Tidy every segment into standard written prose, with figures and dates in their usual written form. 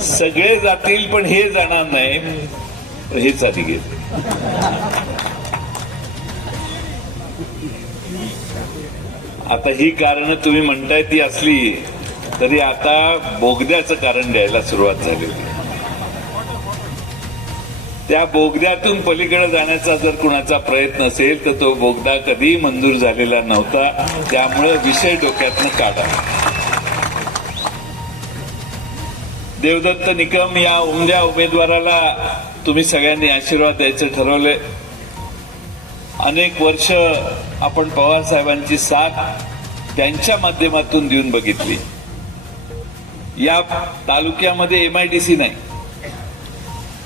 सगळे जातील पण हे जाणार नाही, हेच आधी घेत. आता ही कारण तुम्ही म्हणताय ती असली तरी आता बोगद्याचं कारण द्यायला सुरुवात झाली. त्या बोगद्यातून पलीकडे जाण्याचा जर कुणाचा प्रयत्न असेल तर तो बोगदा कधी मंजूर झालेला नव्हता. त्यामुळे विषय डोक्यातनं काढा. देवदत्त निकम या उमद्या उमेदवाराला तुम्ही सगळ्यांनी आशीर्वाद द्यायचं ठरवलंय. अनेक वर्ष आपण पवार साहेबांची साथ त्यांच्या माध्यमातून देऊन बघितली. या तालुक्यामध्ये एमआयडीसी नाही.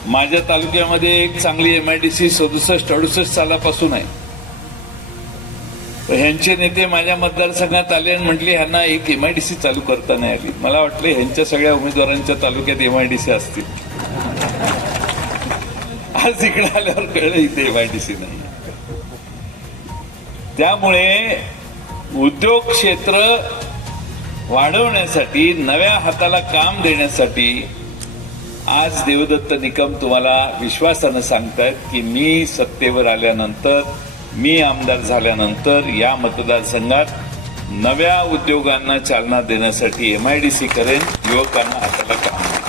माझ्या तालुक्यामध्ये एक चांगली एमआयडीसी 67-68 सालापासून आहे. ह्यांचे नेते माझ्या मतदारसंघात आले आणि म्हटले ह्यांना एक एमआयडीसी चालू करता नाही आली. मला वाटलं ह्यांच्या सगळ्या उमेदवारांच्या तालुक्यात एमआयडीसी असतील. आज इकडे आल्यावर कळलं इथे एमआयडीसी नाही. त्यामुळे उद्योग क्षेत्र वाढवण्यासाठी, नव्या हाताला काम देण्यासाठी आज देवदत्त निकम तुम्हाला विश्वासानं सांगतायत की मी सत्तेवर आल्यानंतर, मी आमदार झाल्यानंतर या मतदारसंघात नव्या उद्योगांना चालना देण्यासाठी एमआयडीसी करेन, युवकांना हाताला काम देईन.